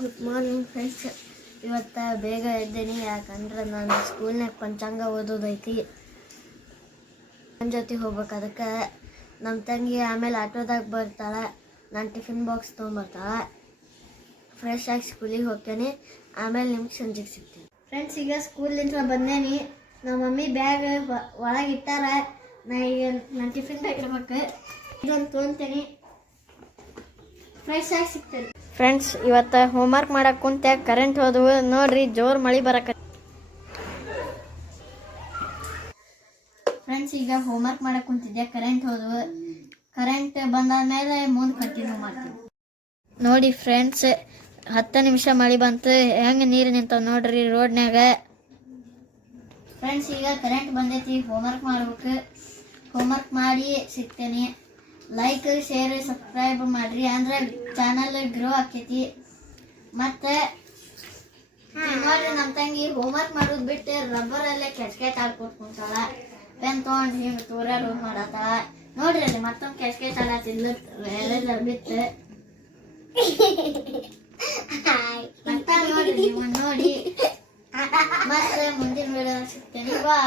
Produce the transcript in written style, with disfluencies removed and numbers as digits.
Good morning friends. ಇವತ್ತು ಬೇಗ ಎದ್ದೇನಿ, ಯಾಕಂದ್ರೆ ನಾನು ಸ್ಕೂಲ್ನಾಗ ಪಂಚಾಂಗ ಓದೋದೈತಿ. ನನ್ನ ಜೊತೆ ಹೋಗ್ಬೇಕು. ಅದಕ್ಕೆ ನಮ್ಮ ತಂಗಿ ಆಮೇಲೆ ಆಟೋದಾಗ ಬರ್ತಾಳೆ. ನಾನು ಟಿಫಿನ್ ಬಾಕ್ಸ್ ತೊಗೊಂಬರ್ತಾಳೆ. ಫ್ರೆಶ್ ಆಗಿ ಸ್ಕೂಲಿಗೆ ಹೋಗ್ತೇನೆ. ಆಮೇಲೆ ನಿಮ್ಗೆ ಸಂಜೆಗೆ ಸಿಗ್ತೀನಿ. ಫ್ರೆಂಡ್ಸ್, ಈಗ ಸ್ಕೂಲಿಂದ ಬಂದೇನಿ. ನಮ್ಮ ಮಮ್ಮಿ ಬ್ಯಾಗ್ ಒಳಗೆ ಇಟ್ಟಾರ. ನಾ ಈಗ ನನ್ನ ಟಿಫಿನ್ ಬ್ಯಾಗ್ ಇಡ್ಬೇಕು. ಇದೊಂದು ತೊಗೊತೇನೆ. ಫ್ರೆಶ್ ಆಗಿ ಸಿಗ್ತೇನೆ. ಫ್ರೆಂಡ್ಸ್, ಇವತ್ತು ಹೋಮ್ವರ್ಕ್ ಮಾಡಕ್ಕೆ ಕುಂತೆ ಕರೆಂಟ್ ಹೋದವು. ನೋಡ್ರಿ, ಜೋರು ಮಳೆ ಬರಕ. ಫ್ರೆಂಡ್ಸ್, ಈಗ ಹೋಮ್ವರ್ಕ್ ಮಾಡಕ್ಕೆ ಕುಂತಿದ್ದೆ, ಕರೆಂಟ್ ಹೋದವು. ಕರೆಂಟ್ ಬಂದಾದ್ಮೇಲೆ ಮುಂದೆ ಕಂಟಿನ್ಯೂ ಮಾಡ್ತೀವಿ. ನೋಡಿ ಫ್ರೆಂಡ್ಸ್, 10 ನಿಮಿಷ ಮಳೆ ಬಂತು. ಹೆಂಗೆ ನೀರು ನಿಂತಾವ ನೋಡ್ರಿ ರೋಡ್ನ್ಯಾಗ. ಫ್ರೆಂಡ್ಸ್, ಈಗ ಕರೆಂಟ್ ಬಂದೈತಿ. ಹೋಮ್ವರ್ಕ್ ಮಾಡ್ಬೇಕು. ಹೋಮ್ವರ್ಕ್ ಮಾಡಿ ಸಿಗ್ತೇನೆ. ಲೈಕ್, ಶೇರ್, ಸಬ್ಸ್ಕ್ರೈಬ್ ಮಾಡ್ರಿ, ಅಂದ್ರೆ ಚಾನಲ್ ಗ್ರೋ ಆಕೈತಿ. ಮತ್ತೆ ನೋಡ್ರಿ, ನಮ್ಮ ತಂಗಿ ಹೋಮ್ವರ್ಕ್ ಮಾಡೋದು ಬಿಟ್ಟು ರಬ್ಬರಲ್ಲೇ ಕೆಟ್ಕೆಟ್ ಆಡ್ಕೊತ ಕುಂತಾಳ. ಪೆನ್ ತೊಗೊಂಡು ಹಿಂಗೆ ತೋರ್ಯಾಡು ಮಾಡತ್ತಾಳ. ನೋಡ್ರಿ, ಅಲ್ಲಿ ಮತ್ತೊಂದು ಕೆಟ್ಕೆಟ್ ಆಡತ್ತಿದ್ಲು ಎಲ್ಲ ಬಿಟ್ಟು. ನೋಡ್ರಿ, ನೀವು ನೋಡಿ. ಮತ್ತೆ ಮುಂದಿನ ವಿಡಿಯೋ ಸಿಗ್ತೇನೆ. ಬಾ.